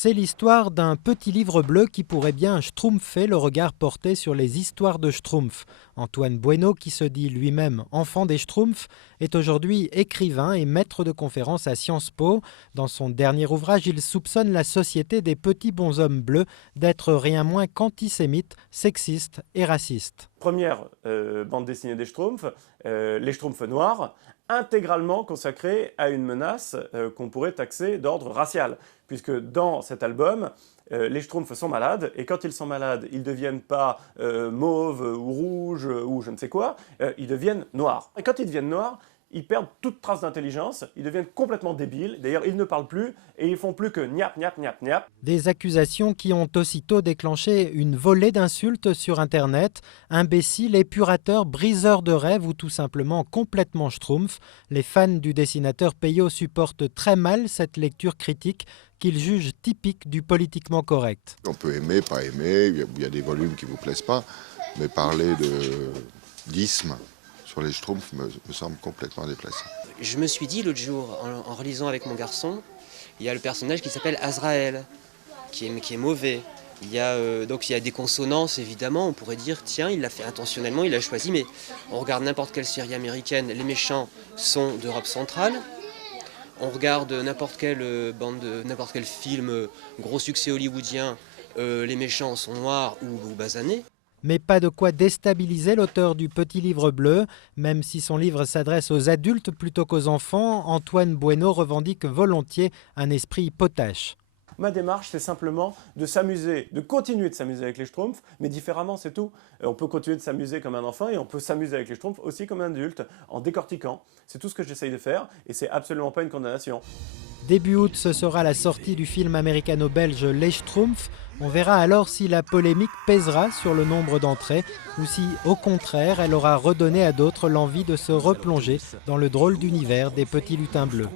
C'est l'histoire d'un petit livre bleu qui pourrait bien schtroumpfer le regard porté sur les histoires de Schtroumpf. Antoine Bueno, qui se dit lui-même enfant des Schtroumpfs, est aujourd'hui écrivain et maître de conférences à Sciences Po. Dans son dernier ouvrage, il soupçonne la société des petits bonshommes bleus d'être rien moins qu'antisémite, sexiste et raciste. Première bande dessinée des Schtroumpfs, les Schtroumpfs noirs, intégralement consacrée à une menace qu'on pourrait taxer d'ordre racial. Puisque dans cet album, les Schtroumpfs sont malades, et quand ils sont malades, ils ne deviennent pas mauves ou rouges ou je ne sais quoi, ils deviennent noirs. Et quand ils deviennent noirs, ils perdent toute trace d'intelligence, ils deviennent complètement débiles, d'ailleurs ils ne parlent plus et ils font plus que niap, niap, niap, niap. Des accusations qui ont aussitôt déclenché une volée d'insultes sur Internet. Imbéciles, épurateurs, briseurs de rêves ou tout simplement complètement schtroumpfs. Les fans du dessinateur Peyo supportent très mal cette lecture critique qu'ils jugent typique du politiquement correct. On peut aimer, pas aimer, il y a des volumes qui ne vous plaisent pas, mais parler d'isme sur les Schtroumpfs me semble complètement déplacé. Je me suis dit l'autre jour, en relisant avec mon garçon, il y a le personnage qui s'appelle Azraël, qui est mauvais. Donc il y a des consonances, évidemment, on pourrait dire, tiens, il l'a fait intentionnellement, il l'a choisi, mais on regarde n'importe quelle série américaine, les méchants sont d'Europe centrale. On regarde n'importe quel film, gros succès hollywoodien, les méchants sont noirs ou basanés. Mais pas de quoi déstabiliser l'auteur du Petit Livre Bleu. Même si son livre s'adresse aux adultes plutôt qu'aux enfants, Antoine Bueno revendique volontiers un esprit potache. Ma démarche, c'est simplement de s'amuser, de continuer de s'amuser avec les Schtroumpfs, mais différemment, c'est tout. On peut continuer de s'amuser comme un enfant et on peut s'amuser avec les Schtroumpfs aussi comme un adulte, en décortiquant. C'est tout ce que j'essaye de faire et c'est absolument pas une condamnation. Début août, ce sera la sortie du film américano-belge Les Schtroumpfs. On verra alors si la polémique pèsera sur le nombre d'entrées ou si, au contraire, elle aura redonné à d'autres l'envie de se replonger dans le drôle d'univers des petits lutins bleus.